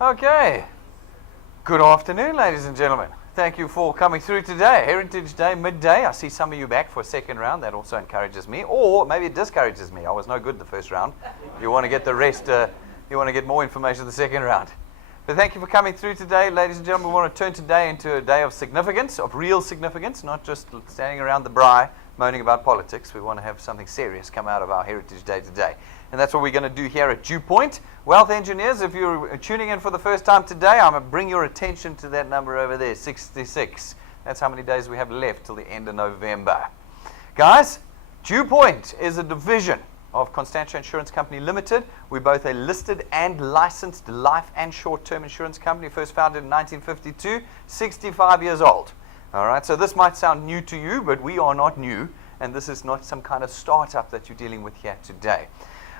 Okay. Good afternoon, ladies and gentlemen. Thank you for coming through today. Heritage Day, midday. I see some of you back for a second round. That also encourages me. Or maybe it discourages me. I was no good the first round. You want to get the rest, you want to get more information the second round. But thank you for coming through today, ladies and gentlemen. We want to turn today into a day of significance, of real significance, not just standing around the braai moaning about politics. We want to have something serious come out of our Heritage Day today. And that's what we're going to do here at DuePoint. Wealth engineers, if you're tuning in for the first time today, I'm going to bring your attention to that number over there, 66. That's how many days we have left till the end of November. Guys, DuePoint is a division of Constantia Insurance Company Limited. We're both a listed and licensed life and short-term insurance company, first founded in 1952, 65 years old. All right, so this might sound new to you, but we are not new, and this is not some kind of startup that you're dealing with here today.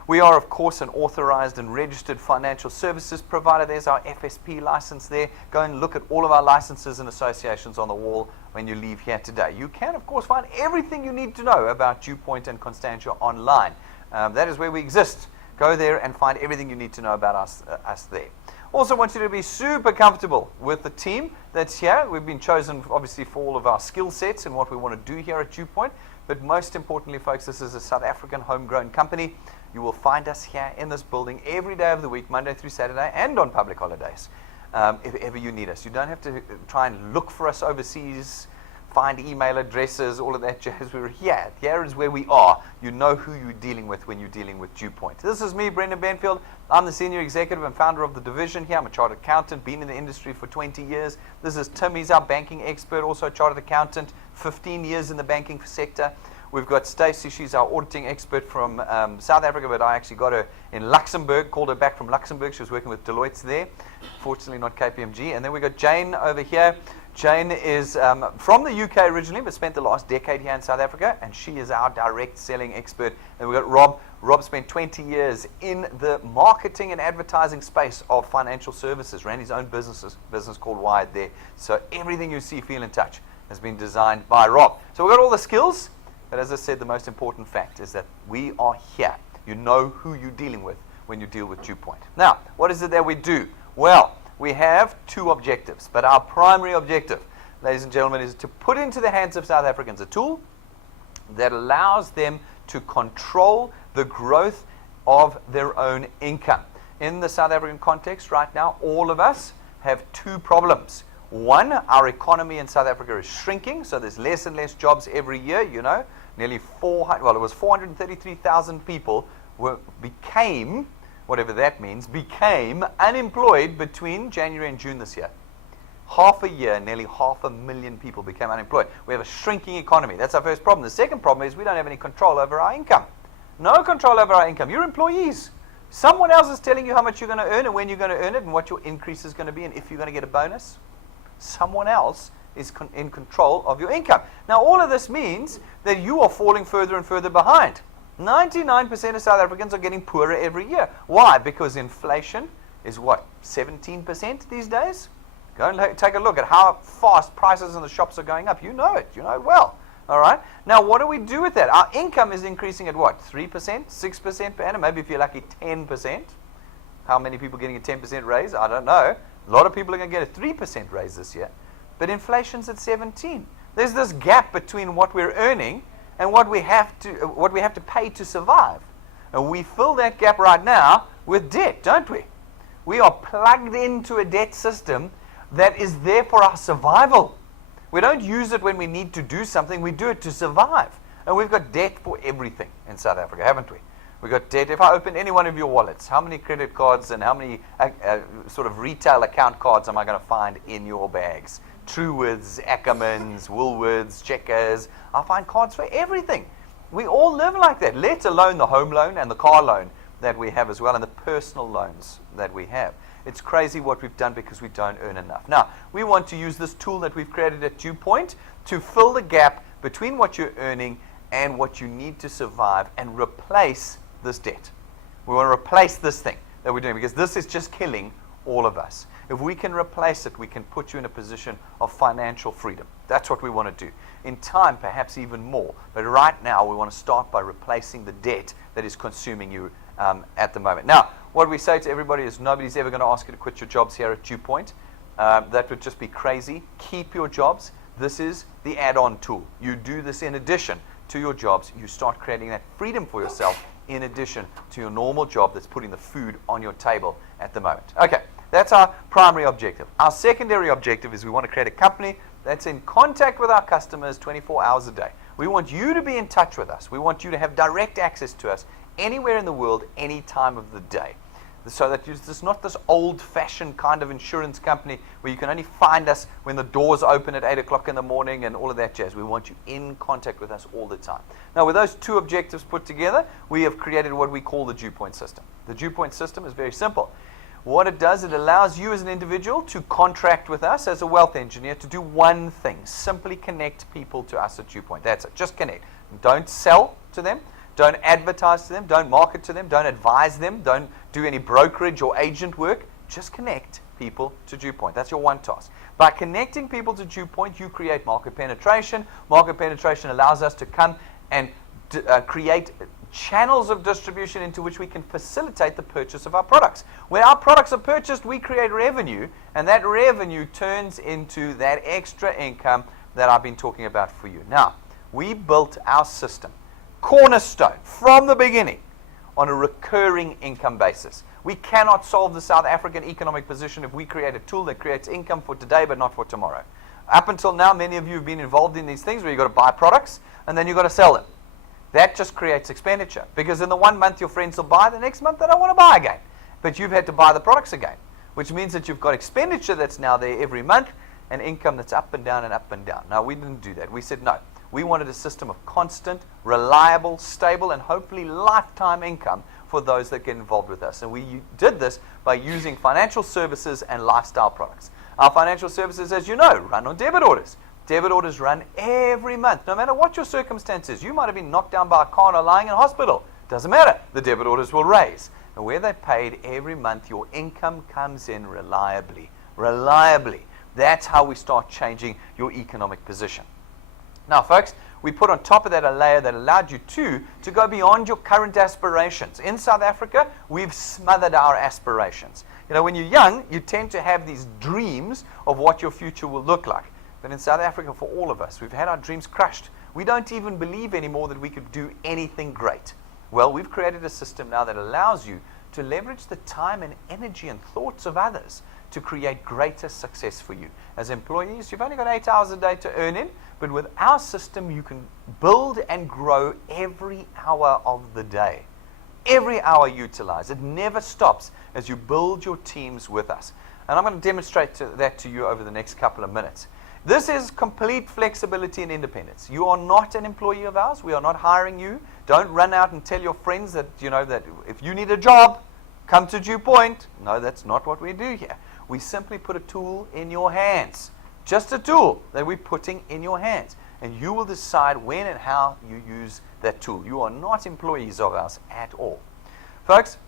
We are, of course, an authorized and registered financial services provider. There's our FSP license there. Go and look at all of our licenses and associations on the wall when you leave here today. You can, of course, find everything you need to know about DuePoint and Constantia online. That is where we exist. Go there and find everything you need to know about us there. Also want you to be super comfortable with the team that's here. We've been chosen, obviously, for all of our skill sets and what we want to do here at DuePoint. But most importantly, folks, this is a South African homegrown company. You will find us here in this building every day of the week, Monday through Saturday, and on public holidays, if ever you need us. You don't have to try and look for us overseas, find email addresses, all of that jazz. We're here. Here is where we are. You know who you're dealing with when you're dealing with DuePoint. This is me, Brendan Benfield. I'm the senior executive and founder of the division here. I'm a chartered accountant, been in the industry for 20 years. This is Tim. He's our banking expert, also a chartered accountant, 15 years in the banking sector. We've got Stacey. She's our auditing expert from South Africa, but I actually got her in Luxembourg, called her back from Luxembourg. She was working with Deloitte there. Fortunately, not KPMG. And then we've got Jane over here. Jane is from the UK originally, but spent the last decade here in South Africa, and she is our direct selling expert. And we've got Rob. Rob spent 20 years in the marketing and advertising space of financial services, ran his own business called Wired there. So everything you see, feel, and touch has been designed by Rob. So we've got all the skills. But as I said, the most important fact is that we are here. You know who you're dealing with when you deal with DuePoint. Now, what is it that we do? Well, we have two objectives, but our primary objective, ladies and gentlemen, is to put into the hands of South Africans a tool that allows them to control the growth of their own income. In the South African context right now, all of us have two problems. One, our economy in South Africa is shrinking, so there's less and less jobs every year, you know. Nearly 433,000 people became, whatever that means, became unemployed between January and June this year. Half a year, nearly 500,000 people became unemployed. We have a shrinking economy. That's our first problem. The second problem is we don't have any control over our income. No control over our income. You're employees. Someone else is telling you how much you're going to earn and when you're going to earn it and what your increase is going to be and if you're going to get a bonus. Someone else is in control of your income. Now, all of this means that you are falling further and further behind. 99% of South Africans are getting poorer every year. Why? Because inflation is what, 17% these days? Go and take a look at how fast prices in the shops are going up. You know it. You know it well. All right? Now, what do we do with that? Our income is increasing at what, 3%, 6% per annum? Maybe if you're lucky, 10%. How many people getting a 10% raise? I don't know. A lot of people are going to get a 3% raise this year. But inflation's at 17. There's this gap between what we're earning and what we have to pay to survive. And we fill that gap right now with debt, don't we? We are plugged into a debt system that is there for our survival. We don't use it when we need to do something. We do it to survive. And we've got debt for everything in South Africa, haven't we? We've got debt. If I open any one of your wallets, how many credit cards and how many sort of retail account cards am I going to find in your bags? Truworths, Ackermans, Woolworths, Checkers. I'll find cards for everything. We all live like that, let alone the home loan and the car loan that we have as well, and the personal loans that we have. It's crazy what we've done because we don't earn enough. Now, we want to use this tool that we've created at DuePoint to fill the gap between what you're earning and what you need to survive and replace this debt. We want to replace this thing that we're doing because this is just killing all of us. If we can replace it, we can put you in a position of financial freedom. That's what we want to do. In time, perhaps even more. But right now, we want to start by replacing the debt that is consuming you at the moment. Now, what we say to everybody is nobody's ever going to ask you to quit your jobs here at DuePoint. That would just be crazy. Keep your jobs. This is the add-on tool. You do this in addition to your jobs. You start creating that freedom for yourself in addition to your normal job that's putting the food on your table at the moment. Okay, that's our primary objective. Our secondary objective is we want to create a company that's in contact with our customers 24 hours a day. We want you to be in touch with us. We want you to have direct access to us anywhere in the world, any time of the day. So that it's not this old-fashioned kind of insurance company where you can only find us when the doors open at 8 o'clock in the morning and all of that jazz. We want you in contact with us all the time. Now, with those two objectives put together, we have created what we call the DuePoint system. The DuePoint system is very simple. What it does, it allows you as an individual to contract with us as a wealth engineer to do one thing: simply connect people to us at DuePoint. That's it. Just connect. Don't sell to them. Don't advertise to them. Don't market to them. Don't advise them. Don't do any brokerage or agent work. Just connect people to DuePoint. That's your one task. By connecting people to DuePoint, you create market penetration. Market penetration allows us to come and create channels of distribution into which we can facilitate the purchase of our products. When our products are purchased, we create revenue, and that revenue turns into that extra income that I've been talking about for you. Now, we built our system, cornerstone, from the beginning, on a recurring income basis. We cannot solve the South African economic position if we create a tool that creates income for today but not for tomorrow. Up until now, many of you have been involved in these things where you've got to buy products and then you've got to sell them. That just creates expenditure, because in the 1 month your friends will buy, the next month they don't want to buy again. But you've had to buy the products again, which means that you've got expenditure that's now there every month and income that's up and down and up and down. Now, we didn't do that. We said no. We wanted a system of constant, reliable, stable, and hopefully lifetime income for those that get involved with us. And we did this by using financial services and lifestyle products. Our financial services, as you know, run on debit orders. Debit orders run every month, no matter what your circumstances. You might have been knocked down by a car or lying in hospital. Doesn't matter. The debit orders will raise. And where they're paid every month, your income comes in reliably. Reliably. That's how we start changing your economic position. Now, folks, we put on top of that a layer that allowed you to go beyond your current aspirations. In South Africa, we've smothered our aspirations. You know, when you're young, you tend to have these dreams of what your future will look like. But in South Africa, for all of us, we've had our dreams crushed. We don't even believe anymore that we could do anything great. Well, we've created a system now that allows you to leverage the time and energy and thoughts of others to create greater success for you. As employees, you've only got 8 hours a day to earn in, but with our system, you can build and grow every hour of the day. Every hour utilized. It never stops as you build your teams with us. And I'm going to demonstrate that to you over the next couple of minutes. This is complete flexibility and independence. You are not an employee of ours. We are not hiring you. Don't run out and tell your friends that, you know, that if you need a job, come to DuePoint. No, that's not what we do here. We simply put a tool in your hands. Just a tool that we're putting in your hands. And you will decide when and how you use that tool. You are not employees of ours at all. Folks,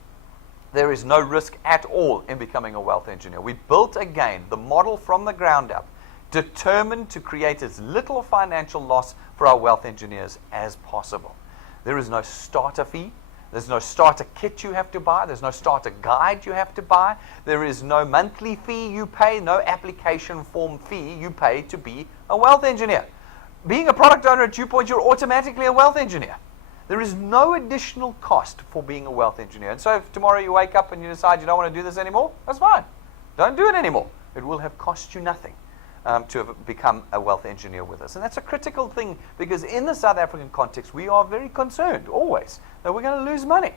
there is no risk at all in becoming a wealth engineer. We built, again, the model from the ground up, determined to create as little financial loss for our wealth engineers as possible. There is no starter fee. There's no starter kit you have to buy. There's no starter guide you have to buy. There is no monthly fee you pay, no application form fee you pay to be a wealth engineer. Being a product owner at DuePoint, you're automatically a wealth engineer. There is no additional cost for being a wealth engineer. And so if tomorrow you wake up and you decide you don't want to do this anymore, that's fine. Don't do it anymore. It will have cost you nothing. To have become a wealth engineer with us. And that's a critical thing, because in the South African context, we are very concerned always that we're going to lose money.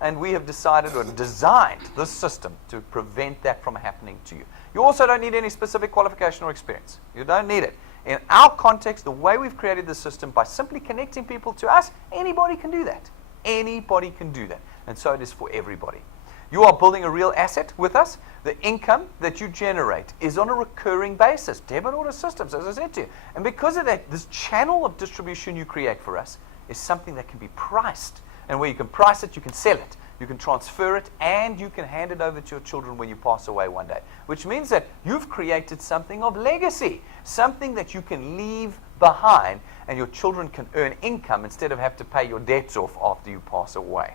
And we have decided or designed this system to prevent that from happening to you. You also don't need any specific qualification or experience. You don't need it. In our context, the way we've created the system, by simply connecting people to us, anybody can do that. Anybody can do that. And so it is for everybody. You are building a real asset with us. The income that you generate is on a recurring basis. Debit order systems, as I said to you. And because of that, this channel of distribution you create for us is something that can be priced. And where you can price it, you can sell it, you can transfer it, and you can hand it over to your children when you pass away one day. Which means that you've created something of legacy, something that you can leave behind, and your children can earn income instead of have to pay your debts off after you pass away.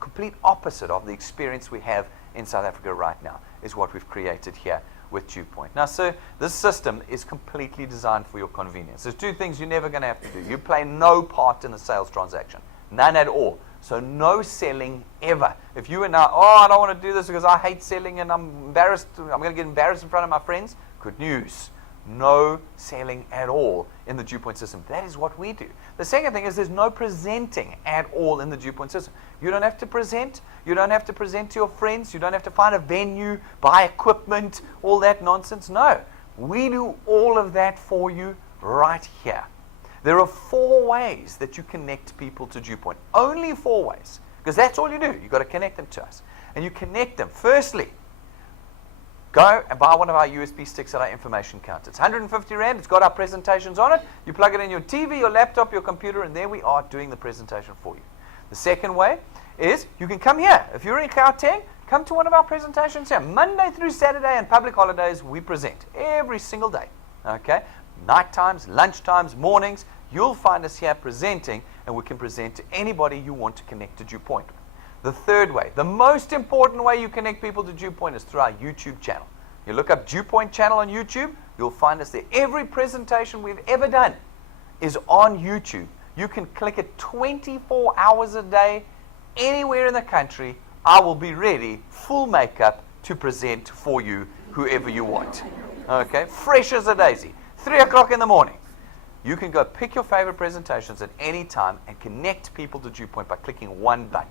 complete opposite of the experience we have in South Africa right now, is what we've created here with DuePoint. Now, so this system is completely designed for your convenience. There's two things you're never going to have to do. You play no part in the sales transaction, none at all. So no selling ever. If you are now, I don't want to do this because I hate selling and I'm embarrassed, I'm going to get embarrassed in front of my friends, good news. No selling at all in the DuePoint system. That is what we do. The second thing is there's no presenting at all in the DuePoint system. You don't have to present. You don't have to present to your friends. You don't have to find a venue, buy equipment, all that nonsense. No. We do all of that for you right here. There are 4 ways that you connect people to DuePoint. Only 4 ways. Because that's all you do. You've got to connect them to us. And you connect them. Firstly, go and buy one of our USB sticks at our information counter. It's 150 Rand. It's got our presentations on it. You plug it in your TV, your laptop, your computer, and there we are doing the presentation for you. The second way is you can come here. If you're in Gauteng, come to one of our presentations here. Monday through Saturday and public holidays, we present every single day. Okay? Night times, lunch times, mornings, you'll find us here presenting, and we can present to anybody you want to connect to DuePoint with. The third way, the most important way you connect people to DuePoint is through our YouTube channel. You look up DuePoint channel on YouTube, you'll find us there. Every presentation we've ever done is on YouTube. You can click it 24 hours a day, anywhere in the country. I will be ready, full makeup, to present for you, whoever you want. Okay, fresh as a daisy. 3 o'clock in the morning. You can go pick your favorite presentations at any time and connect people to DuePoint by clicking one button.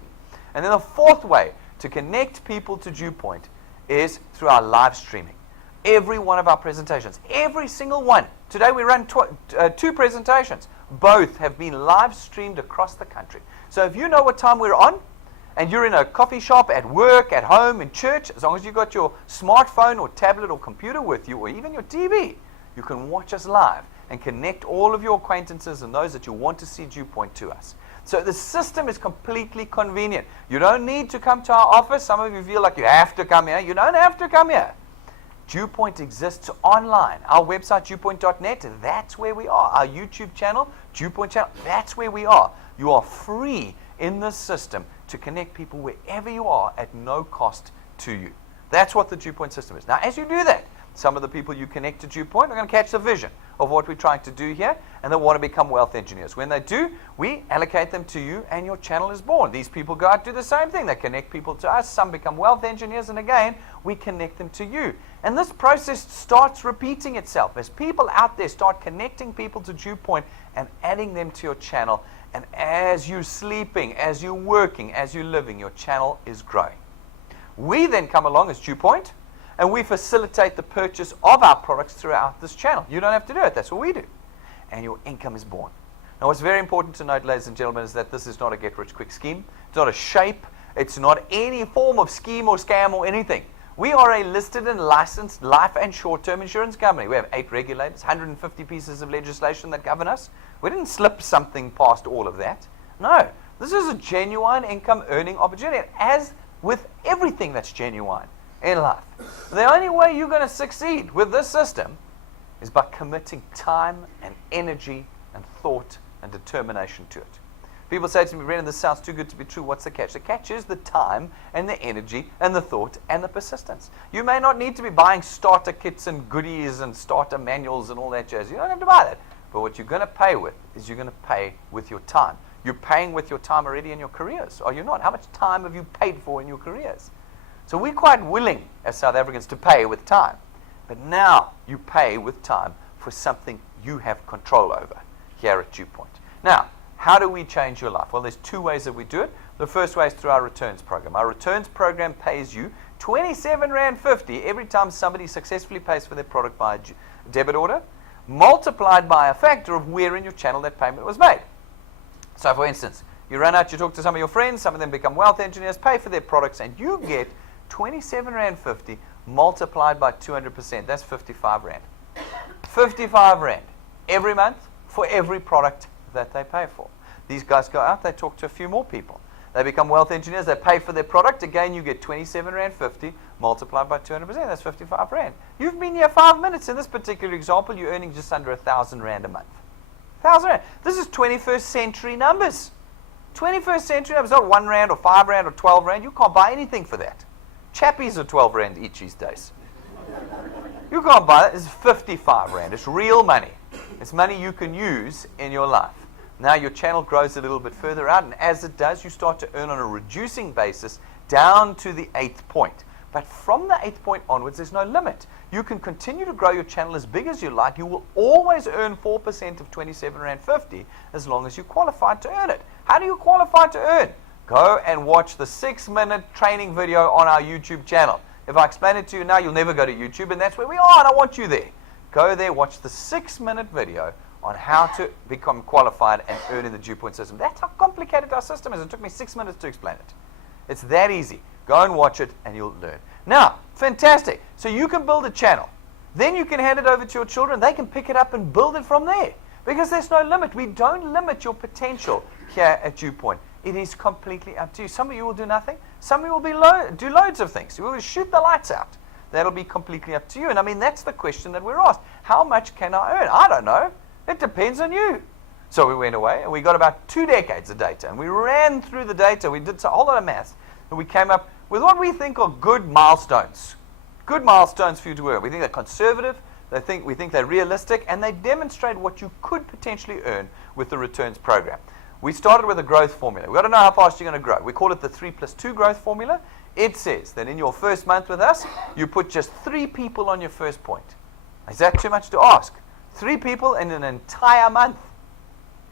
And then the fourth way to connect people to DuePoint is through our live streaming. Every one of our presentations, every single one. Today we run 2 presentations. Both have been live streamed across the country. So if you know what time we're on, and you're in a coffee shop, at work, at home, in church, as long as you've got your smartphone or tablet or computer with you, or even your TV, you can watch us live and connect all of your acquaintances and those that you want to see DuePoint to us. So the system is completely convenient. You don't need to come to our office. Some of you feel like you have to come here. You don't have to come here. DuePoint exists online. Our website, DuePoint.net, that's where we are. Our YouTube channel, DuePoint channel, that's where we are. You are free in this system to connect people wherever you are at no cost to you. That's what the DuePoint system is. Now, as you do that, some of the people you connect to DuePoint are going to catch the vision of what we're trying to do here, and they want to become wealth engineers. When they do, we allocate them to you, and your channel is born. These people go out and do the same thing. They connect people to us. Some become wealth engineers, and again, we connect them to you. And this process starts repeating itself as people out there start connecting people to DuePoint and adding them to your channel. And as you're sleeping, as you're working, as you're living, your channel is growing. We then come along as DuePoint, and we facilitate the purchase of our products throughout this channel. You don't have to do it. That's what we do. And your income is born. Now, what's very important to note, ladies and gentlemen, is that this is not a get-rich-quick scheme. It's not a shape. It's not any form of scheme or scam or anything. We are a listed and licensed life and short-term insurance company. We have 8 regulators, 150 pieces of legislation that govern us. We didn't slip something past all of that. No. This is a genuine income-earning opportunity, as with everything that's genuine in life. The only way you're going to succeed with this system is by committing time and energy and thought and determination to it. People say to me, Brendan, this sounds too good to be true. What's the catch? The catch is the time and the energy and the thought and the persistence. You may not need to be buying starter kits and goodies and starter manuals and all that jazz. You don't have to buy that. But what you're going to pay with is you're going to pay with your time. You're paying with your time already in your careers, or you're not. How much time have you paid for in your careers? So we're quite willing as South Africans to pay with time. But now you pay with time for something you have control over here at DuePoint. Now, how do we change your life? Well, there's 2 ways that we do it. The first way is through our returns program. Our returns program pays you 27.50 Rand every time somebody successfully pays for their product by a debit order, multiplied by a factor of where in your channel that payment was made. So, for instance, you run out, you talk to some of your friends, some of them become wealth engineers, pay for their products, and you get 27.50 Rand multiplied by 200%. That's 55 Rand. 55 Rand every month for every product that they pay for. These guys go out, they talk to a few more people. They become wealth engineers, they pay for their product. Again, you get 27.50 Rand multiplied by 200%. That's 55 Rand. You've been here 5 minutes. In this particular example, you're earning just under 1,000 Rand a month. 1,000 Rand. This is 21st century numbers. 21st century, it's not 1 rand or 5 rand or 12 rand. You can't buy anything for that. Chappies are 12 rand each these days. You can't buy that. It's 55 rand. It's real money. It's money you can use in your life. Now your channel grows a little bit further out, and as it does, you start to earn on a reducing basis down to the 8th point. But from the 8th point onwards, there's no limit. You can continue to grow your channel as big as you like. You will always earn 4% of 27 rand 50 as long as you qualify to earn it. How do you qualify to earn? Go and watch the 6-minute training video on our YouTube channel. If I explain it to you now, you'll never go to YouTube, and that's where we are, and I want you there. Go there, watch the 6-minute video on how to become qualified and earn in the DuePoint system. That's how complicated our system is. It took me 6 minutes to explain it. It's that easy. Go and watch it, and you'll learn. Now, fantastic. So you can build a channel. Then you can hand it over to your children. They can pick it up and build it from there. Because there's no limit. We don't limit your potential here at DuePoint. It is completely up to you. Some of you will do nothing. Some of you will do loads of things. You will shoot the lights out. That'll be completely up to you. And I mean, that's the question that we're asked. How much can I earn? I don't know. It depends on you. So we went away, and we got about 2 decades of data. And we ran through the data. We did a whole lot of maths. And we came up with what we think are good milestones. Good milestones for you to earn. We think they're conservative. We think they're realistic. And they demonstrate what you could potentially earn with the returns program. We started with a growth formula. We've got to know how fast you're going to grow. We call it the 3+2 growth formula. It says that in your first month with us, you put just 3 people on your first point. Is that too much to ask? 3 people in an entire month.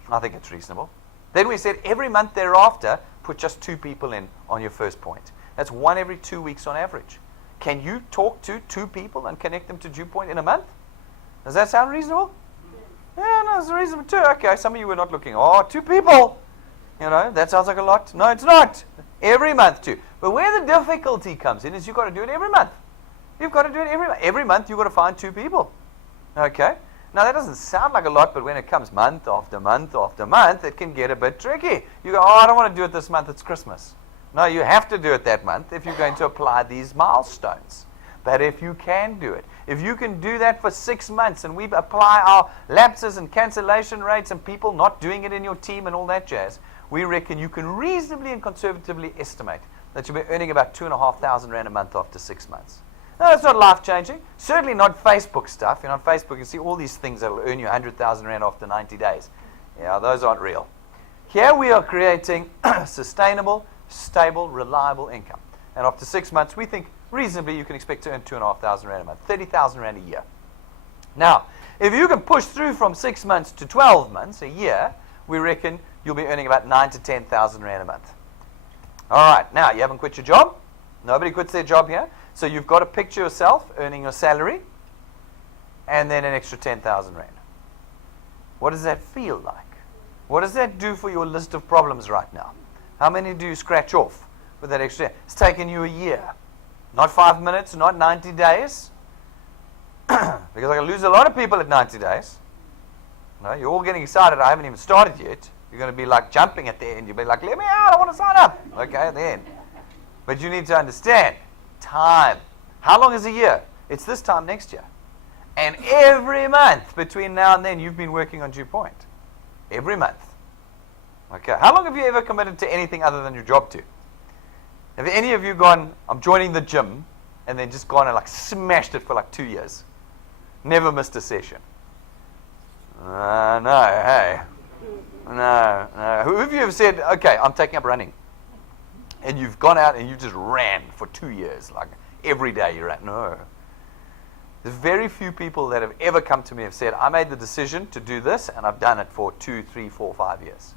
I think it's reasonable. Then we said every month thereafter, put just 2 people in on your first point. That's 1 every 2 weeks on average. Can you talk to 2 people and connect them to DuePoint in a month? Does that sound reasonable? Yeah, no, it's reasonable too. Okay, some of you were not looking. Oh, 2 people. You know, that sounds like a lot. No, it's not. Every month 2. But where the difficulty comes in is you've got to do it every month. You've got to do it every month. Every month you've got to find 2 people. Okay? Now, that doesn't sound like a lot, but when it comes month after month after month, it can get a bit tricky. You go, oh, I don't want to do it this month. It's Christmas. No, you have to do it that month if you're going to apply these milestones. But if you can do it, if you can do that for 6 months, and we apply our lapses and cancellation rates and people not doing it in your team and all that jazz, we reckon you can reasonably and conservatively estimate that you'll be earning about 2,500 rand a month after 6 months. No, that's not life-changing. Certainly not Facebook stuff. You know, on Facebook you see all these things that will earn you 100,000 rand after 90 days. Yeah, those aren't real. Here we are creating sustainable, stable, reliable income. And after 6 months, we think reasonably you can expect to earn 2,500 rand a month, 30,000 rand a year. Now, if you can push through from 6 months to 12 months, a year, we reckon you'll be earning about 9,000 to 10,000 rand a month. All right, now you haven't quit your job. Nobody quits their job here. So you've got to picture yourself earning your salary and then an extra 10,000 rand. What does that feel like? What does that do for your list of problems right now? How many do you scratch off with that extra? It's taken you a year. Not 5 minutes, not 90 days. Because I can lose a lot of people at 90 days. No, you're all getting excited. I haven't even started yet. You're going to be like jumping at the end. You'll be like, let me out, I want to sign up. Okay, at the end. But you need to understand time. How long is a year? It's this time next year. And every month between now and then, you've been working on DuePoint. Every month. Okay, how long have you ever committed to anything other than your job to? Have any of you gone, I'm joining the gym, and then just gone and like smashed it for like 2 years? Never missed a session. No, hey. No. Who of you have said, okay, I'm taking up running? And you've gone out and you just ran for 2 years, like every day you ran? No. There's very few people that have ever come to me and said, I made the decision to do this, and I've done it for 2, 3, 4, 5 years.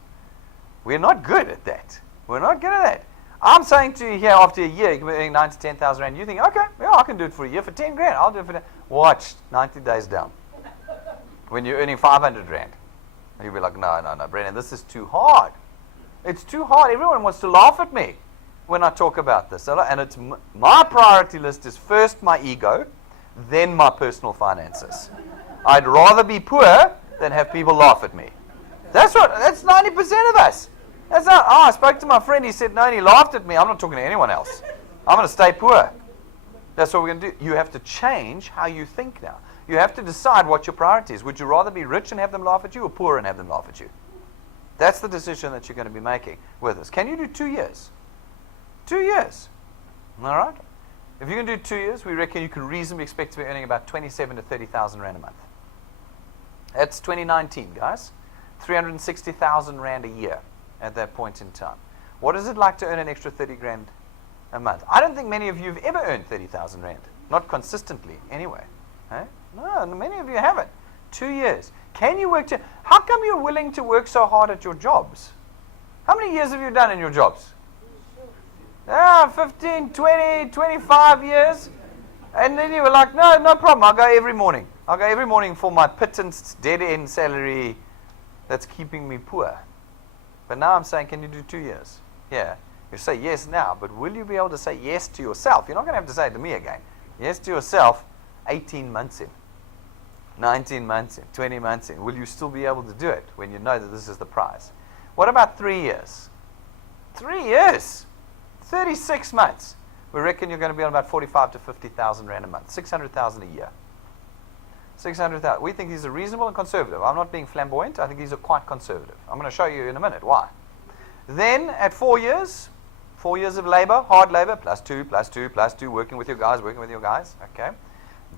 We're not good at that. We're not good at that. I'm saying to you here, after a year, you can be earning 9,000 to 10,000 rand. You think, okay, yeah, I can do it for a year for 10 grand. I'll do it for that. Watch, 90 days down. When you're earning 500 rand. And you'll be like, no, Brennan, this is too hard. It's too hard. Everyone wants to laugh at me when I talk about this. And it's my priority list is first my ego, then my personal finances. I'd rather be poor than have people laugh at me. That's 90% of us. That's not, I spoke to my friend, he said no, and he laughed at me. I'm not talking to anyone else. I'm going to stay poor. That's what we're going to do. You have to change how you think now. You have to decide what your priority is. Would you rather be rich and have them laugh at you, or poor and have them laugh at you? That's the decision that you're going to be making with us. Can you do 2 years? 2 years. All right? If you can do 2 years, we reckon you can reasonably expect to be earning about 27 to 30,000 Rand a month. That's 2019, guys. 360,000 Rand a year at that point in time. What is it like to earn an extra 30 grand a month? I don't think many of you have ever earned 30,000 Rand. Not consistently, anyway. Eh? No, many of you haven't. 2 years. Can you work to... How come you're willing to work so hard at your jobs? How many years have you done in your jobs? 15, 20, 25 years. And then you were like, no problem. I'll go every morning. I'll go every morning for my pittance, dead-end salary that's keeping me poor. But now I'm saying, can you do 2 years? Yeah. You say yes now, but will you be able to say yes to yourself? You're not going to have to say it to me again. Yes to yourself 18 months in, 19 months in, 20 months in. Will you still be able to do it when you know that this is the prize? What about 3 years? 3 years? 36 months. We reckon you're going to be on about 45 to 50,000 Rand a month, 600,000 a year. 600,000. We think these are reasonable and conservative. I'm not being flamboyant. I think these are quite conservative. I'm going to show you in a minute why. Then at 4 years of labor, hard labor, plus two, working with your guys, okay?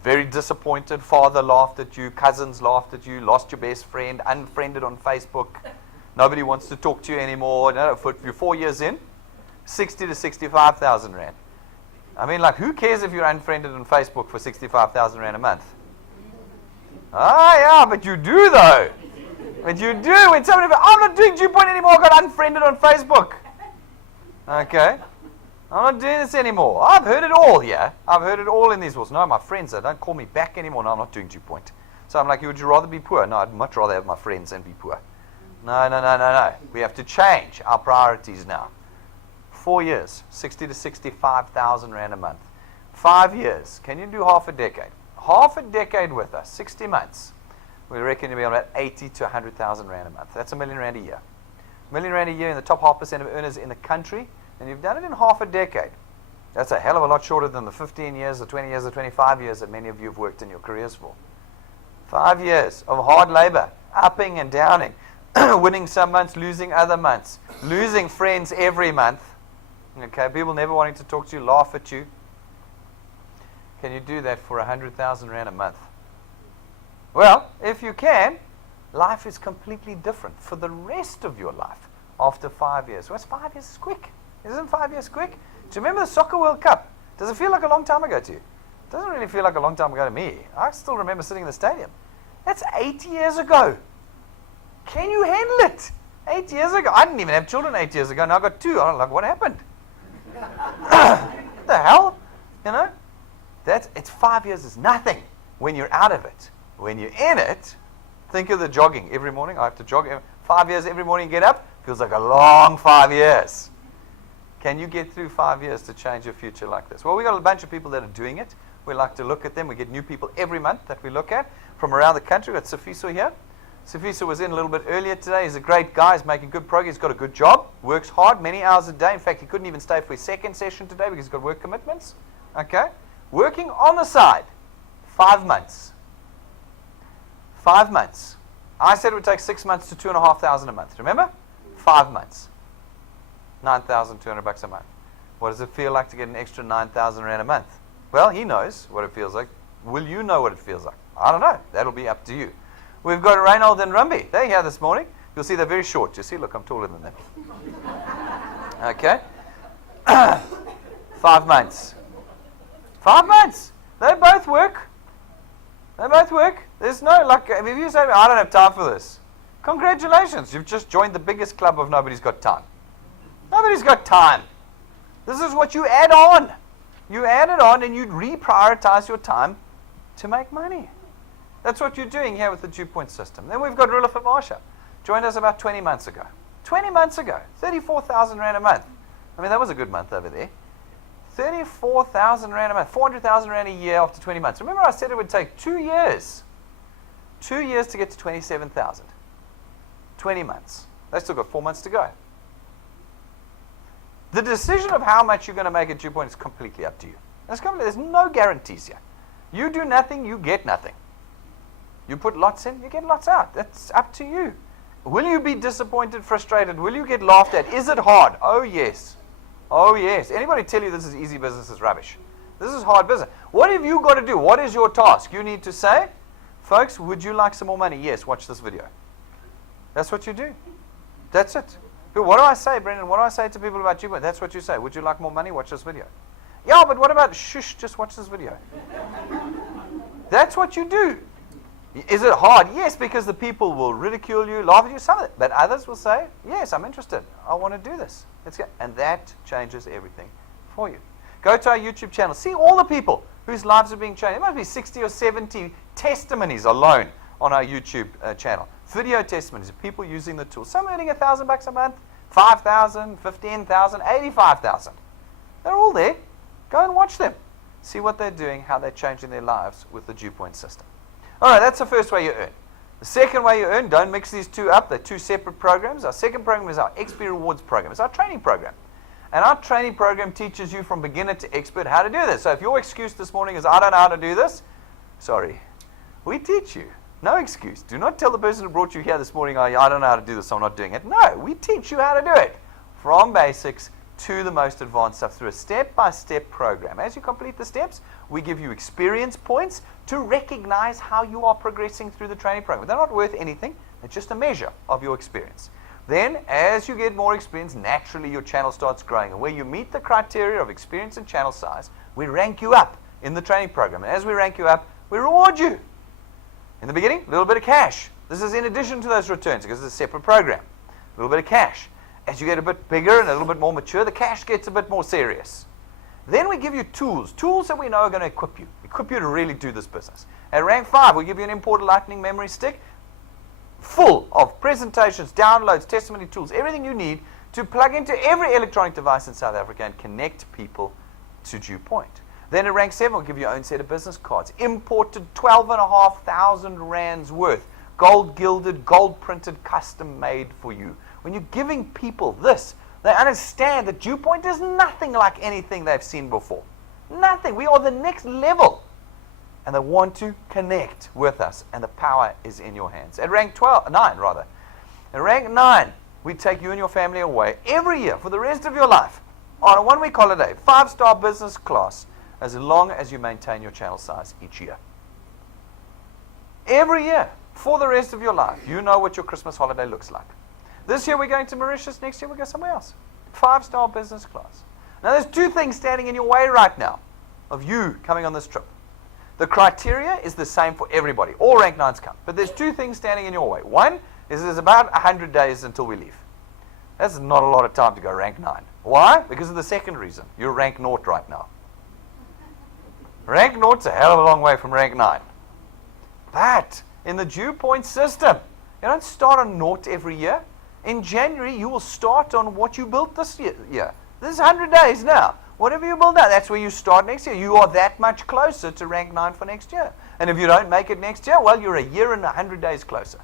Very disappointed, father laughed at you, cousins laughed at you, lost your best friend, unfriended on Facebook, nobody wants to talk to you anymore. No, for 4 years in, 60 to 65,000 Rand. I mean, like, who cares if you're unfriended on Facebook for 65,000 Rand a month? Ah, yeah, but you do, though. But you do. When somebody goes, I'm not doing DuePoint anymore, I got unfriended on Facebook. Okay? I'm not doing this anymore. I've heard it all here. I've heard it all in these walls. No, my friends, they don't call me back anymore. No, I'm not doing DuePoint. So I'm like, would you rather be poor? No, I'd much rather have my friends than be poor. No. We have to change our priorities now. 4 years, 60 to 65,000 Rand a month. 5 years, can you do half a decade? Half a decade with us, 60 months. We reckon you'll be on about 80 to 100,000 Rand a month. That's $1 million a year. $1 million a year in the top 0.5% of earners in the country, and you've done it in half a decade. That's a hell of a lot shorter than the 15 years, the 20 years, the 25 years that many of you have worked in your careers for. 5 years of hard labor, upping and downing, winning some months, losing other months, losing friends every month. Okay, people never wanting to talk to you, laugh at you. Can you do that for 100,000 Rand a month? Well, if you can, life is completely different for the rest of your life after 5 years. What's 5 years is quick? Isn't 5 years quick? Do you remember the Soccer World Cup? Does it feel like a long time ago to you? It doesn't really feel like a long time ago to me. I still remember sitting in the stadium. That's 8 years ago. Can you handle it? 8 years ago. I didn't even have children 8 years ago. Now I've got 2. I'm like, what happened? What the hell? You know? It's 5 years is nothing when you're out of it. When you're in it, think of the jogging every morning. I have to jog 5 years every morning, get up. Feels like a long 5 years. Can you get through 5 years to change your future like this? Well, we've got a bunch of people that are doing it. We like to look at them. We get new people every month that we look at from around the country. We've got Sifiso here. Sifiso was in a little bit earlier today. He's a great guy. He's making good progress. He's got a good job. Works hard, many hours a day. In fact, he couldn't even stay for his second session today because he's got work commitments. Okay? Working on the side, 5 months. 5 months. I said it would take 6 months to 2,500 a month. Remember? 5 months. 9,200 bucks a month. What does it feel like to get an extra 9,000 Rand a month? Well, he knows what it feels like. Will you know what it feels like? I don't know. That'll be up to you. We've got Reinhold and Rumbi. They're here this morning. You'll see they're very short. You see, look, I'm taller than them. Okay? 5 months. 5 months. They both work. They both work. There's no, like, if you say, I don't have time for this, congratulations. You've just joined the biggest club of nobody's got time. Nobody's got time. This is what you add on. You add it on and you reprioritize your time to make money. That's what you're doing here with the DuePoint system. Then we've got Rula Famasha. Joined us about 20 months ago. 20 months ago. 34,000 Rand a month. I mean, that was a good month over there. 34,000 Rand a month. 400,000 Rand a year after 20 months. Remember I said it would take 2 years. 2 years to get to 27,000. 20 months. They've still got 4 months to go. The decision of how much you're going to make at DuePoint is completely up to you. There's no guarantees here. You do nothing, you get nothing. You put lots in, you get lots out. That's up to you. Will you be disappointed, frustrated? Will you get laughed at? Is it hard? Oh, yes. Oh, yes. Anybody tell you this is easy business is rubbish? This is hard business. What have you got to do? What is your task? You need to say, folks, would you like some more money? Yes, watch this video. That's what you do. That's it. But what do I say, Brendan? What do I say to people about DuePoint? That's what you say. Would you like more money? Watch this video. Yeah, but what about shush, just watch this video. That's what you do. Is it hard? Yes, because the people will ridicule you, laugh at you, some of it. But others will say, yes, I'm interested. I want to do this. Let's go. And that changes everything for you. Go to our YouTube channel. See all the people whose lives are being changed. There must be 60 or 70 testimonies alone on our YouTube channel. Video testimonies of people using the tool. Some earning $1,000 a month, 5,000, 15,000, 85,000. They're all there. Go and watch them. See what they're doing, how they're changing their lives with the DuePoint system. All right, that's the first way you earn. The second way you earn, don't mix these two up. They're two separate programs. Our second program is our XP Rewards program. It's our training program. And our training program teaches you from beginner to expert how to do this. So if your excuse this morning is, I don't know how to do this, sorry. We teach you. No excuse. Do not tell the person who brought you here this morning, oh, I don't know how to do this, so I'm not doing it. No, we teach you how to do it. From basics to the most advanced stuff through a step-by-step program. As you complete the steps, we give you experience points to recognize how you are progressing through the training program. They're not worth anything. They're just a measure of your experience. Then, as you get more experience, naturally your channel starts growing. And where you meet the criteria of experience and channel size, we rank you up in the training program. And as we rank you up, we reward you. In the beginning, a little bit of cash. This is in addition to those returns because it's a separate program. A little bit of cash. As you get a bit bigger and a little bit more mature, the cash gets a bit more serious. Then we give you tools that we know are going to equip you to really do this business. At rank 5, we give you an imported lightning memory stick full of presentations, downloads, testimony tools, everything you need to plug into every electronic device in South Africa and connect people to DuePoint. Then at rank 7, we'll give you your own set of business cards, imported 12,500 rands worth, gold gilded, gold printed, custom made for you. When you're giving people this, they understand that DuePoint is nothing like anything they've seen before. Nothing. We are the next level. And they want to connect with us. And the power is in your hands. At rank 9, rather. At rank 9, we take you and your family away every year for the rest of your life on a one-week holiday, 5-star business class, as long as you maintain your channel size each year. Every year, for the rest of your life, you know what your Christmas holiday looks like. This year we're going to Mauritius, next year we'll go somewhere else. 5-star business class. Now there's two things standing in your way right now of you coming on this trip. The criteria is the same for everybody. All rank 9s come. But there's two things standing in your way. One is there's about 100 days until we leave. That's not a lot of time to go rank 9. Why? Because of the second reason. You're rank 0 right now. Rank 0's a hell of a long way from rank 9. But in the DuePoint system, you don't start on 0 every year. In January, you will start on what you built this year. This is 100 days now. Whatever you build now, that's where you start next year. You are that much closer to rank 9 for next year. And if you don't make it next year, well, you're a year and 100 days closer.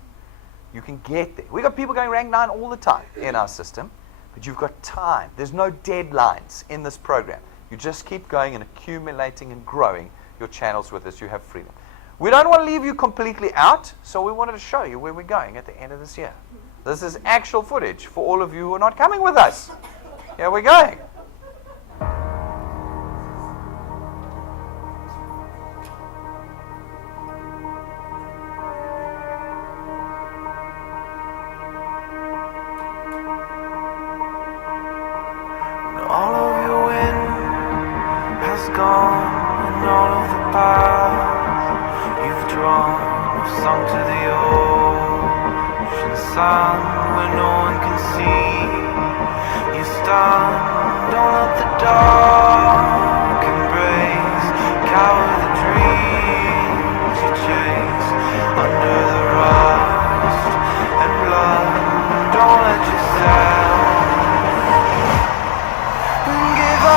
You can get there. We've got people going rank 9 all the time in our system, but you've got time. There's no deadlines in this program. You just keep going and accumulating and growing your channels with us. You have freedom. We don't want to leave you completely out, so we wanted to show you where we're going at the end of this year. This is actual footage for all of you who are not coming with us. Here we're going. All of your wind has gone, and all of the paths you've drawn have sunk to the ocean sun where no one can see. You stand on at the dark embrace, cower the dreams you chase under the rust and blood. Don't let yourself give up.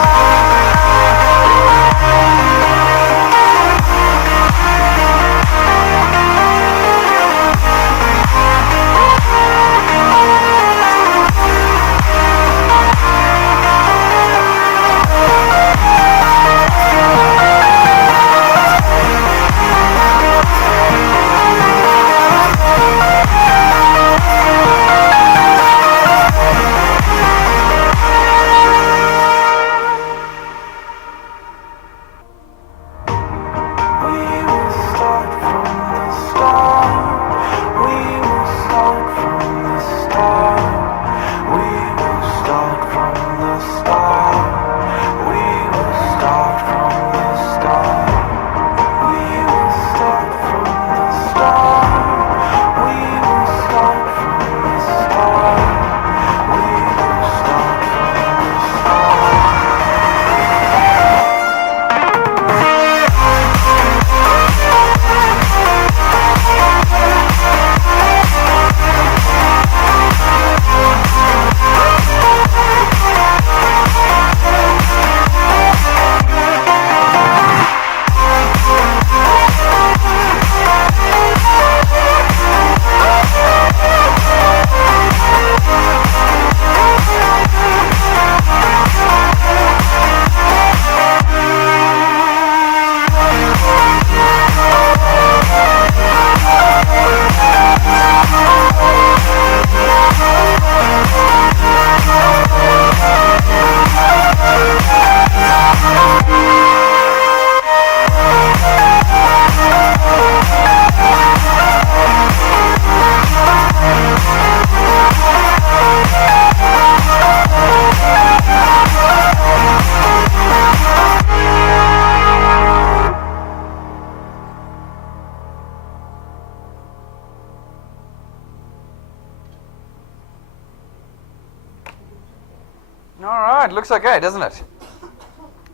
All right, looks okay, doesn't it?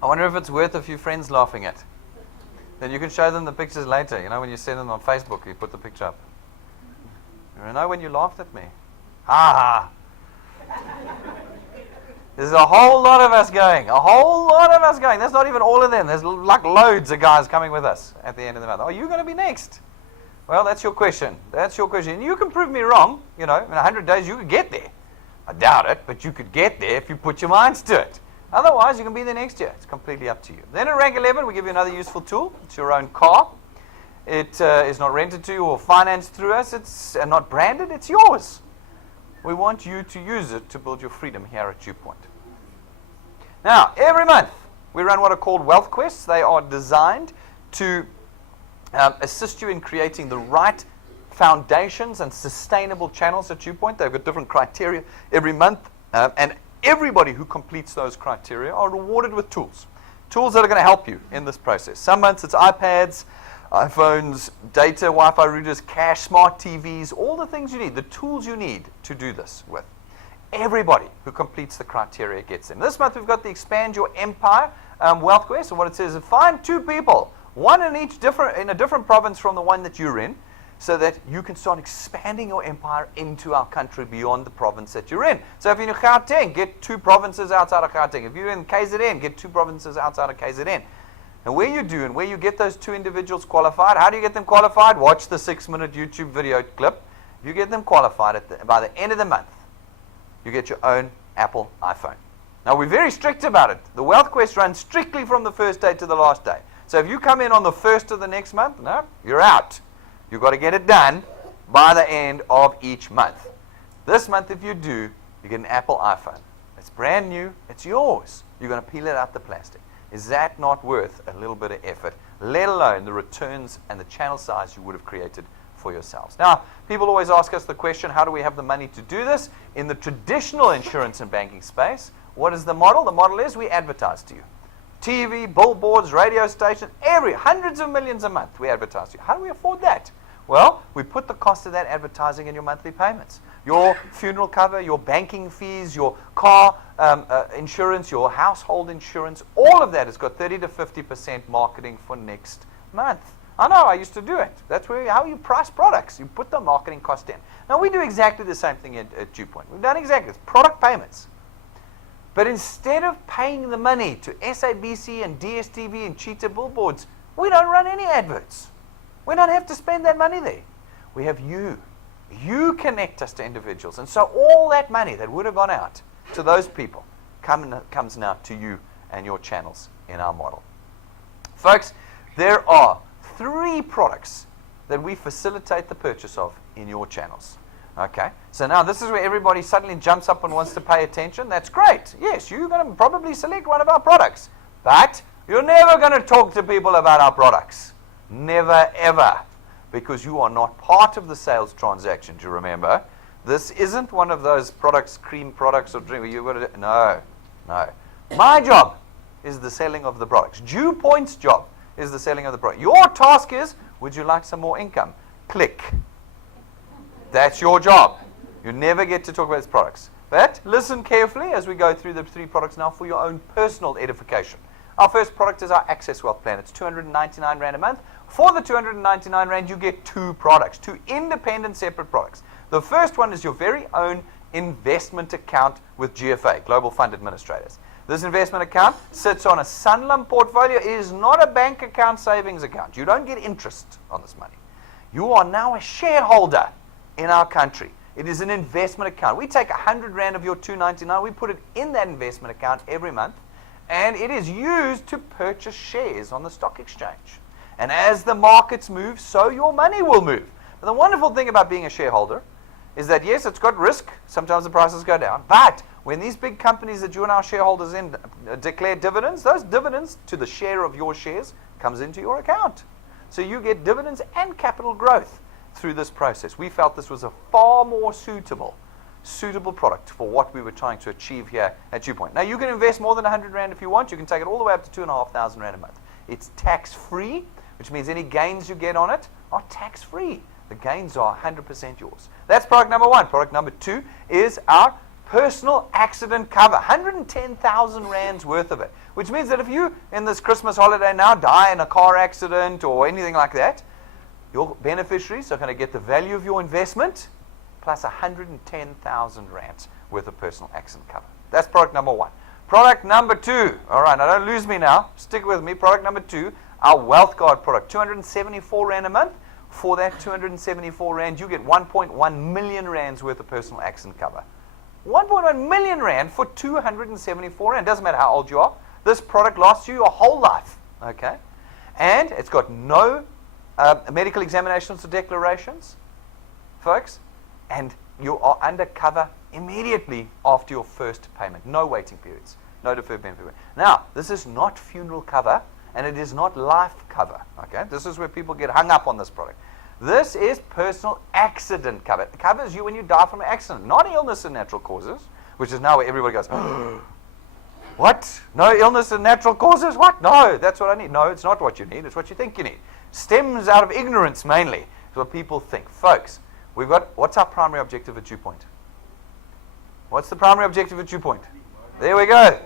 I wonder if it's worth a few friends laughing at. Then you can show them the pictures later. You know, when you send them on Facebook, you put the picture up. You know when you laughed at me? Ha ha! There's a whole lot of us going. A whole lot of us going. That's not even all of them. There's like loads of guys coming with us at the end of the month. Are you going to be next? Well, that's your question. That's your question. And you can prove me wrong. You know, in 100 days you could get there. I doubt it, but you could get there if you put your minds to it. Otherwise, you can be there next year. It's completely up to you. Then at rank 11, we give you another useful tool. It's your own car. It is not rented to you or financed through us. It's not branded. It's yours. We want you to use it to build your freedom here at DuePoint. Now, every month, we run what are called wealth quests. They are designed to assist you in creating the right foundations and sustainable channels at DuePoint. They've got different criteria every month, and everybody who completes those criteria are rewarded with tools that are going to help you in this process. Some months it's iPads, iPhones, data, Wi-Fi routers, cash, smart TVs, all the things you need, the tools you need to do this with. Everybody who completes the criteria gets them. This month we've got the Expand Your Empire wealth quest, and what it says is find 2 people, one in a different province from the one that you're in, so that you can start expanding your empire into our country beyond the province that you're in. So if you're in Gauteng, get 2 provinces outside of Gauteng. If you're in KZN, get 2 provinces outside of KZN. And where you do and where you get those 2 individuals qualified, how do you get them qualified? Watch the 6-minute YouTube video clip. If you get them qualified by the end of the month, you get your own Apple iPhone. Now, we're very strict about it. The Wealth Quest runs strictly from the first day to the last day. So if you come in on the 1st of the next month, no, you're out. You've got to get it done by the end of each month. This month, if you do, you get an Apple iPhone. It's brand new. It's yours. You're going to peel it out the plastic. Is that not worth a little bit of effort, let alone the returns and the channel size you would have created for yourselves? Now, people always ask us the question, how do we have the money to do this? In the traditional insurance and banking space, what is the model? The model is we advertise to you. TV, billboards, radio stations, hundreds of millions a month we advertise to you. How do we afford that? Well, we put the cost of that advertising in your monthly payments. Your funeral cover, your banking fees, your car insurance, your household insurance, all of that has got 30 to 50% marketing for next month. I know, I used to do it. That's how you price products. You put the marketing cost in. Now, we do exactly the same thing at DuePoint. We've done exactly this, product payments. But instead of paying the money to SABC and DSTV and Cheetah billboards, we don't run any adverts. We don't have to spend that money there. We have you. You connect us to individuals. And so all that money that would have gone out to those people comes now to you and your channels in our model. Folks, there are 3 products that we facilitate the purchase of in your channels. Okay, so now this is where everybody suddenly jumps up and wants to pay attention. That's great. Yes, you're going to probably select one of our products. But you're never going to talk to people about our products. Never, ever. Because you are not part of the sales transaction, do you remember? This isn't one of those products, cream products or drink. You've got to, no. My job is the selling of the products. DuePoint's job is the selling of the product. Your task is, would you like some more income? Click. That's your job. You never get to talk about these products. But listen carefully as we go through the 3 products now for your own personal edification. Our first product is our Access Wealth Plan. It's 299 Rand a month. For the 299 Rand, you get 2 products, 2 independent separate products. The first one is your very own investment account with GFA, Global Fund Administrators. This investment account sits on a Sanlam portfolio. It is not a bank account, savings account. You don't get interest on this money. You are now a shareholder in our country. It is an investment account. We take 100 Rand of your 299, we put it in that investment account every month, and it is used to purchase shares on the stock exchange. And as the markets move, so your money will move. And the wonderful thing about being a shareholder is that, yes, it's got risk. Sometimes the prices go down. But when these big companies that you and our shareholders in declare dividends, those dividends to the share of your shares comes into your account. So you get dividends and capital growth through this process. We felt this was a far more suitable product for what we were trying to achieve here at DuePoint. Now, you can invest more than 100 Rand if you want. You can take it all the way up to 2,500 Rand a month. It's tax-free, which means any gains you get on it are tax-free. The gains are 100% yours. That's product number 1. Product number 2 is our Personal accident cover, 110,000 rands worth of it. Which means that if you, in this Christmas holiday now, die in a car accident or anything like that, your beneficiaries are going to get the value of your investment plus 110,000 rands worth of personal accident cover. That's product number one. Product number two. All right, now don't lose me now. Stick with me. Product number two, our Wealth Guard product. 274 Rand a month. For that 274 Rand, you get 1.1 million Rands worth of personal accident cover. 1.1 million Rand for 274 Rand. Doesn't matter how old you are. This product lasts you your whole life. Okay? And it's got no medical examinations or declarations, folks. And you are under cover immediately after your first payment. No waiting periods. No deferred benefit. Now, this is not funeral cover, and it is not life cover. Okay? This is where people get hung up on this product. This is personal accident cover. It covers you when you die from an accident, not illness and natural causes, which is now where everybody goes, what? No illness and natural causes? What? No, that's what I need. No, it's not what you need. It's what you think you need. Stems out of ignorance mainly. It's what people think. Folks, we've got, what's our primary objective at DuePoint? What's the primary objective at DuePoint? There we go.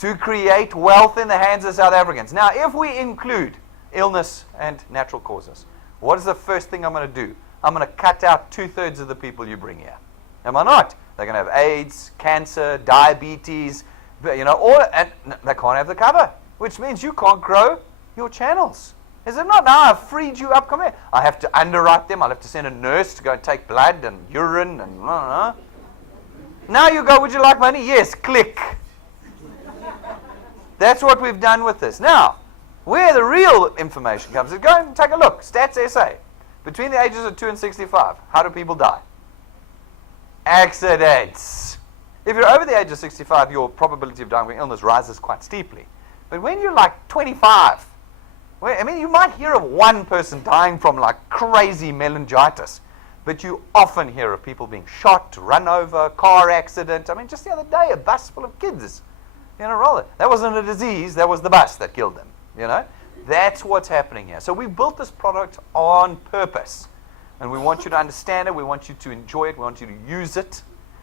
To create wealth in the hands of South Africans. Now, if we include illness and natural causes, what is the first thing I'm going to do? I'm going to cut out 2/3 of the people you bring here. Am I not? They're going to have AIDS, cancer, diabetes, all, and they can't have the cover, which means you can't grow your channels. Is it not? Now I've freed you up. Come here. I have to underwrite them. I'll have to send a nurse to go and take blood and urine and Now you go, would you like money? Yes, click. That's what we've done with this. Now, where the real information comes is go and take a look. Stats SA. Between the ages of 2 and 65, how do people die? Accidents. If you're over the age of 65, your probability of dying from illness rises quite steeply. But when you're like 25, you might hear of one person dying from like crazy meningitis, but you often hear of people being shot, run over, car accident. Just the other day, a bus full of kids, roller. That wasn't a disease, that was the bus that killed them, That's what's happening here. So we built this product on purpose, and we want you to understand it, we want you to enjoy it, we want you to use it,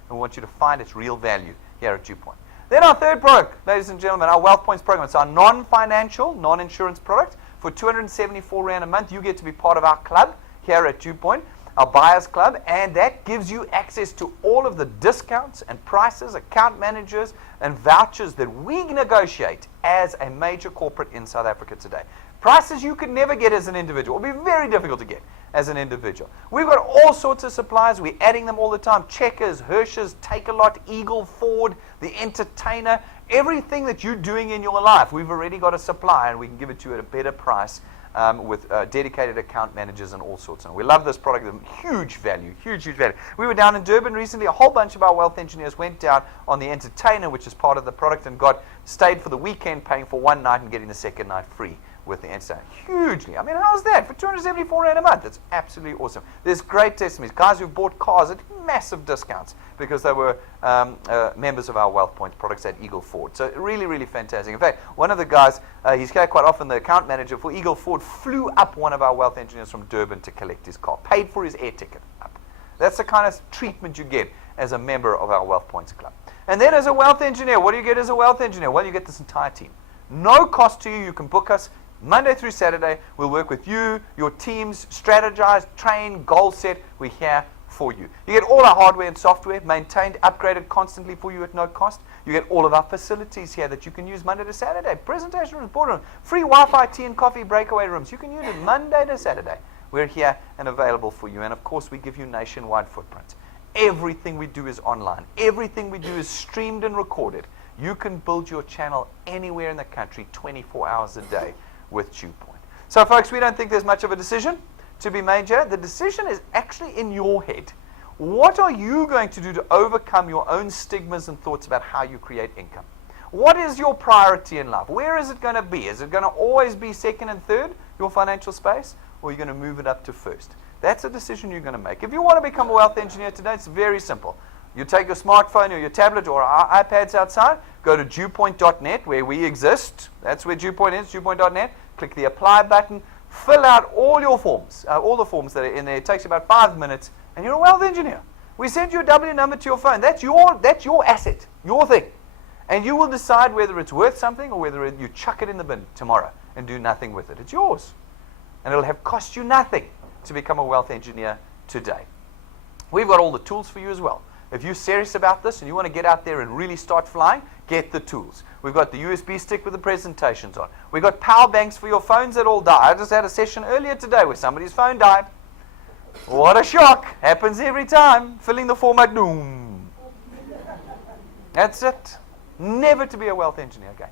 and we want you to find its real value here at DuePoint. Then our third product, ladies and gentlemen, our Wealth Points program. It's our non-financial, non-insurance product. For 274 Rand a month, you get to be part of our club here at DuePoint, our Buyers Club, and that gives you access to all of the discounts and prices, account managers, and vouchers that we negotiate as a major corporate in South Africa today. Prices you could never get as an individual. It will be very difficult to get as an individual. We've got all sorts of suppliers. We're adding them all the time. Checkers, Hirsch's, Take-A-Lot, Eagle, Ford, The Entertainer. Everything that you're doing in your life, we've already got a supply, and we can give it to you at a better price with dedicated account managers and all sorts. And we love this product. Huge value, huge, huge value. We were down in Durban recently. A whole bunch of our wealth engineers went down on The Entertainer, which is part of the product, and stayed for the weekend, paying for one night and getting the second night free with The Entertainer. Hugely. How's that? For 274 Rand a month. It's absolutely awesome. There's great testimonies. Guys who've bought cars at massive discounts because they were members of our Wealth Points products at Eagle Ford. So really, really fantastic. In fact, one of the guys, he's quite often the account manager for Eagle Ford, flew up one of our wealth engineers from Durban to collect his car, paid for his air ticket up. That's the kind of treatment you get as a member of our Wealth Points Club. And then as a wealth engineer, what do you get as a wealth engineer? Well, you get this entire team. No cost to you. You can book us Monday through Saturday. We'll work with you, your teams, strategize, train, goal set. We're here for you. You get all our hardware and software maintained, upgraded constantly for you at no cost. You get all of our facilities here that you can use Monday to Saturday. Presentation rooms, boardroom, free Wi-Fi, tea and coffee, breakaway rooms. You can use it Monday to Saturday. We're here and available for you. And of course, we give you nationwide footprint. Everything we do is online. Everything we do is streamed and recorded. You can build your channel anywhere in the country 24 hours a day with DuePoint. So folks, we don't think there's much of a decision to be made here. The decision is actually in your head. What are you going to do to overcome your own stigmas and thoughts about how you create income? What is your priority in life? Where is it going to be? Is it going to always be second and third, your financial space, or are you going to move it up to first? That's a decision you're going to make. If you want to become a wealth engineer today, it's very simple. You take your smartphone or your tablet or our iPads outside, go to DuePoint.net where we exist. That's where DuePoint is, DuePoint.net. Click the apply button, fill out all your forms, all the forms that are in there. It takes you about 5 minutes, and you're a wealth engineer. We send you a W number to your phone. That's your asset, your thing. And you will decide whether it's worth something or whether you chuck it in the bin tomorrow and do nothing with it. It's yours. And it'll have cost you nothing to become a wealth engineer today. We've got all the tools for you as well. If you're serious about this and you want to get out there and really start flying, get the tools. We've got the USB stick with the presentations on. We've got power banks for your phones that all die. I just had a session earlier today where somebody's phone died. What a shock. Happens every time. Filling the form out. Doom. That's it. Never to be a wealth engineer again.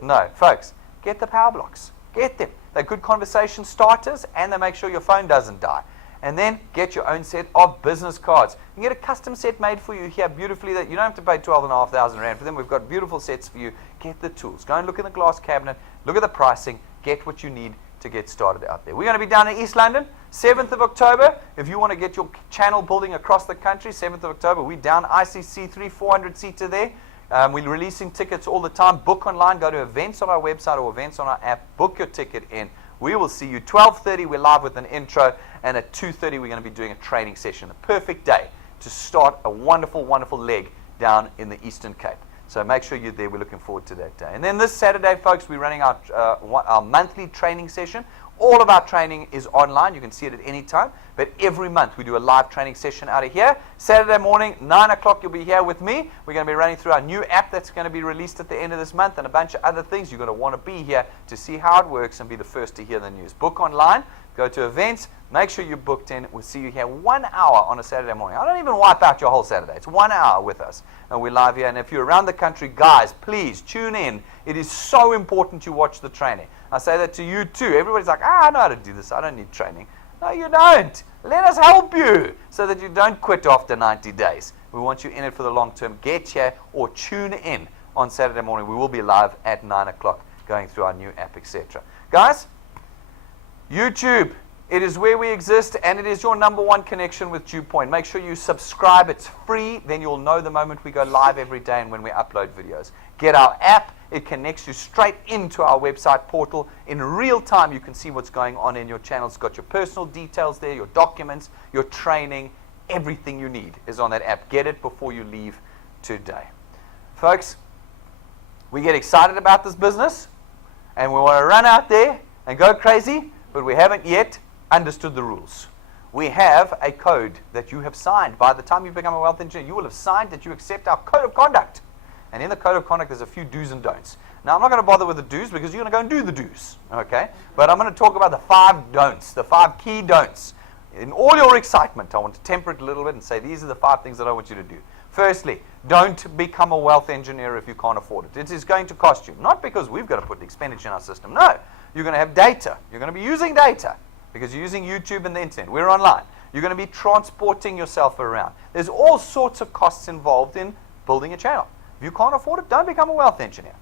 No, folks, get the power blocks. Get them. They're good conversation starters and they make sure your phone doesn't die. And then get your own set of business cards. You can get a custom set made for you here beautifully that you don't have to pay 12,500 Rand for them. We've got beautiful sets for you. Get the tools. Go and look in the glass cabinet. Look at the pricing. Get what you need to get started out there. We're going to be down in East London, 7th of October. If you want to get your channel building across the country, 7th of October, we're down ICC 400 seater there. We're releasing tickets all the time. Book online. Go to events on our website or events on our app. Book your ticket in. We will see you 12:30. We're live with an intro, and at 2:30 we're going to be doing a training session. The perfect day to start a wonderful, wonderful leg down in the Eastern Cape. So make sure you're there. We're looking forward to that day. And then this Saturday, folks, we're running our monthly training session. All of our training is online. You can see it at any time. But every month we do a live training session out of here. Saturday morning, 9 o'clock, you'll be here with me. We're going to be running through our new app that's going to be released at the end of this month and a bunch of other things. You're going to want to be here to see how it works and be the first to hear the news. Book online. Go to events. Make sure you're booked in. We'll see you here 1 hour on a Saturday morning. I don't even wipe out your whole Saturday. It's 1 hour with us. And we're live here. And if you're around the country, guys, please tune in. It is so important you watch the training. I say that to you too. Everybody's like, I know how to do this. I don't need training. No, you don't. Let us help you so that you don't quit after 90 days. We want you in it for the long term. Get here or tune in on Saturday morning. We will be live at 9 o'clock going through our new app, etc. Guys, YouTube, it is where we exist, and it is your #1 connection with DuePoint. Make sure you subscribe. It's free. Then you'll know the moment we go live every day and when we upload videos. Get our app. It connects you straight into our website portal. In real time, you can see what's going on in your channel. It's got your personal details there, your documents, your training. Everything you need is on that app. Get it before you leave today. Folks, we get excited about this business, and we want to run out there and go crazy, but we haven't yet understood the rules. We have a code that you have signed. By the time you become a wealth engineer, you will have signed that you accept our code of conduct. And in the code of conduct, there's a few do's and don'ts. Now, I'm not going to bother with the do's because you're going to go and do the do's, okay? But I'm going to talk about the 5 don'ts, the 5 key don'ts. In all your excitement, I want to temper it a little bit and say these are the 5 things that I want you to do. Firstly, don't become a wealth engineer if you can't afford it. It is going to cost you. Not because we've got to put the expenditure in our system. No, you're going to have data. You're going to be using data because you're using YouTube and the internet. We're online. You're going to be transporting yourself around. There's all sorts of costs involved in building a channel. If you can't afford it, don't become a wealth engineer.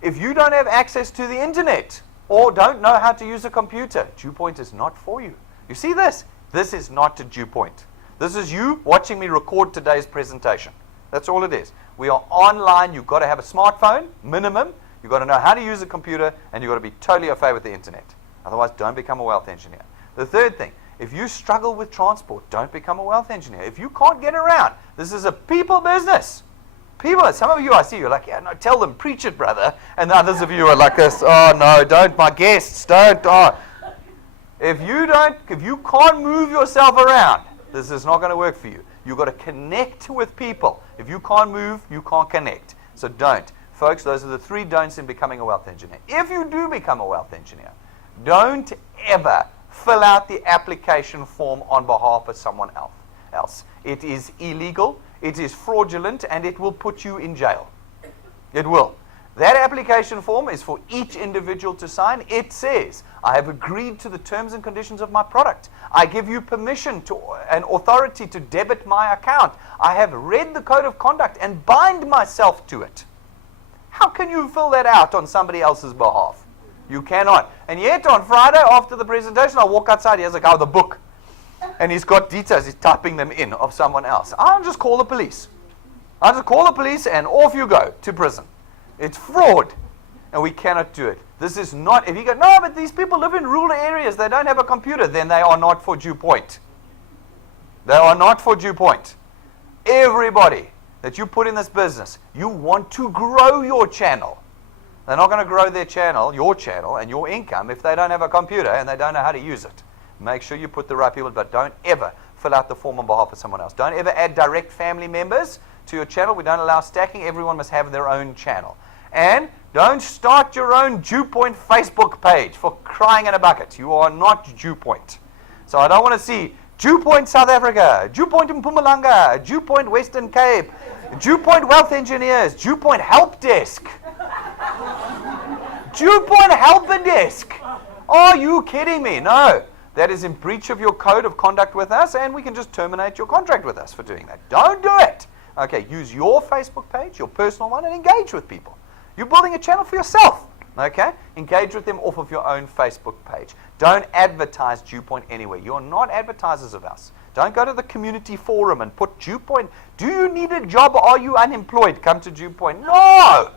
If you don't have access to the internet or don't know how to use a computer, DuePoint is not for you. You see this? This is not a DuePoint. This is you watching me record today's presentation. That's all it is. We are online. You've got to have a smartphone, minimum. You've got to know how to use a computer, and you've got to be totally au fait with the internet. Otherwise, don't become a wealth engineer. The third thing, if you struggle with transport, don't become a wealth engineer. If you can't get around, this is a people business. People, some of you I see, you're like, yeah, no, tell them, preach it, brother. And the others of you are like this, oh, no, don't, my guests, don't. Oh. If you can't move yourself around, this is not going to work for you. You've got to connect with people. If you can't move, you can't connect. So don't. Folks, those are the 3 don'ts in becoming a wealth engineer. If you do become a wealth engineer, don't ever fill out the application form on behalf of someone else. It is illegal. It is fraudulent, and it will put you in jail. It will. That application form is for each individual to sign. It says, I have agreed to the terms and conditions of my product. I give you permission and authority to debit my account. I have read the code of conduct and bind myself to it. How can you fill that out on somebody else's behalf? You cannot. And yet on Friday after the presentation, I walk outside, he has a guy with a book. And he's got details, he's typing them in of someone else. I'll just call the police. I'll just call the police and off you go to prison. It's fraud. And we cannot do it. This is not, if you go, no, but these people live in rural areas, they don't have a computer, then they are not for DuePoint. They are not for DuePoint. everybody that you put in this business, you want to grow your channel. They're not going to grow their channel, your channel, and your income if they don't have a computer and they don't know how to use it. Make sure you put the right people, but don't ever fill out the form on behalf of someone else. Don't ever add direct family members to your channel. We don't allow stacking. Everyone must have their own channel. And don't start your own DuePoint Facebook page, for crying in a bucket. You are not DuePoint. So I don't want to see DuePoint South Africa, DuePoint Mpumalanga, DuePoint Western Cape, DuePoint Wealth Engineers, DuePoint Help Desk. DuePoint Helper Desk. Are you kidding me? No. That is in breach of your code of conduct with us, and we can just terminate your contract with us for doing that. Don't do it. Okay, use your Facebook page, your personal one, and engage with people. You're building a channel for yourself. Okay? Engage with them off of your own Facebook page. Don't advertise DuePoint anywhere. You're not advertisers of us. Don't go to the community forum and put DuePoint. Do you need a job? Are you unemployed? Come to DuePoint. No!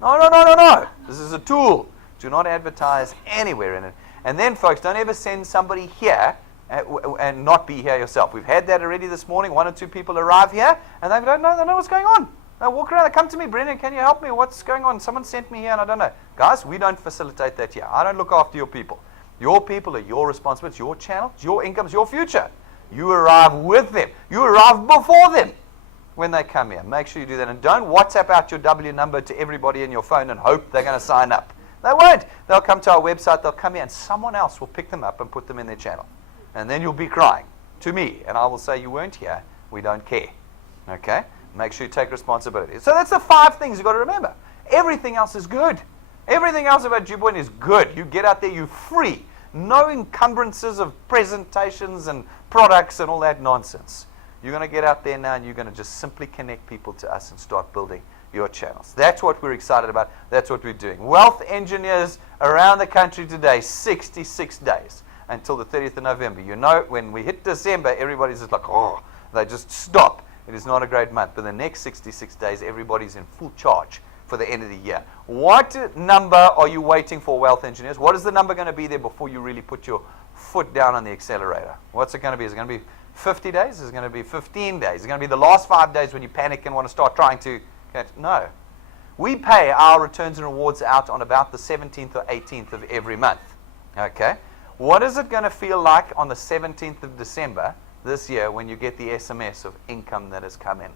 No. This is a tool. Do not advertise anywhere in it. And then, folks, don't ever send somebody here and not be here yourself. We've had that already this morning. 1 or 2 people arrive here, and they don't know what's going on. They walk around, they come to me, Brendan, can you help me? What's going on? Someone sent me here, and I don't know. Guys, we don't facilitate that here. I don't look after your people. Your people are your responsibility. It's your channel, it's your income, it's your future. You arrive with them. You arrive before them when they come here. Make sure you do that. And don't WhatsApp out your W number to everybody in your phone and hope they're going to sign up. They won't. They'll come to our website, they'll come here, and someone else will pick them up and put them in their channel. And then you'll be crying to me, and I will say, you weren't here, we don't care. Okay? Make sure you take responsibility. So that's the 5 things you've got to remember. Everything else is good. Everything else about DuePoint is good. You get out there, you're free. No encumbrances of presentations and products and all that nonsense. You're going to get out there now, and you're going to just simply connect people to us and start building your channels. That's what we're excited about. That's what we're doing. Wealth engineers around the country today, 66 days until the 30th of November. You know, when we hit December, everybody's just like, oh, they just stop. It is not a great month. But the next 66 days, everybody's in full charge for the end of the year. What number are you waiting for, wealth engineers? What is the number going to be there before you really put your foot down on the accelerator? What's it going to be? Is it going to be 50 days? Is it going to be 15 days? Is it going to be the last 5 days when you panic and want to start trying to... No. We pay our returns and rewards out on about the 17th or 18th of every month. Okay? What is it going to feel like on the 17th of December this year when you get the SMS of income that has come in?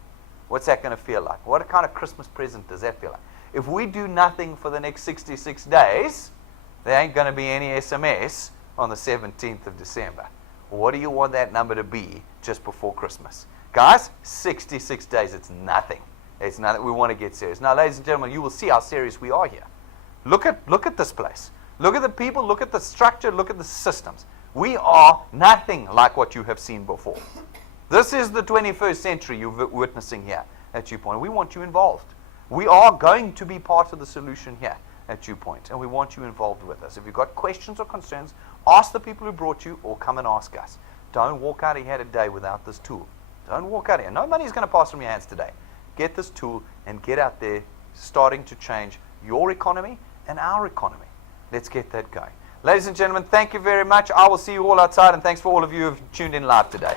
What's that going to feel like? What kind of Christmas present does that feel like? If we do nothing for the next 66 days, there ain't going to be any SMS on the 17th of December. What do you want that number to be just before Christmas? Guys, 66 days, it's nothing. It's nothing. We want to get serious. Now, ladies and gentlemen, you will see how serious we are here. Look at this place. Look at the people. Look at the structure. Look at the systems. We are nothing like what you have seen before. This is the 21st century you're witnessing here at DuePoint. We want you involved. We are going to be part of the solution here at DuePoint, and we want you involved with us. If you've got questions or concerns, ask the people who brought you or come and ask us. Don't walk out of here today without this tool. Don't walk out of here. No money is going to pass from your hands today. Get this tool and get out there starting to change your economy and our economy. Let's get that going. Ladies and gentlemen, thank you very much. I will see you all outside, and thanks for all of you who have tuned in live today.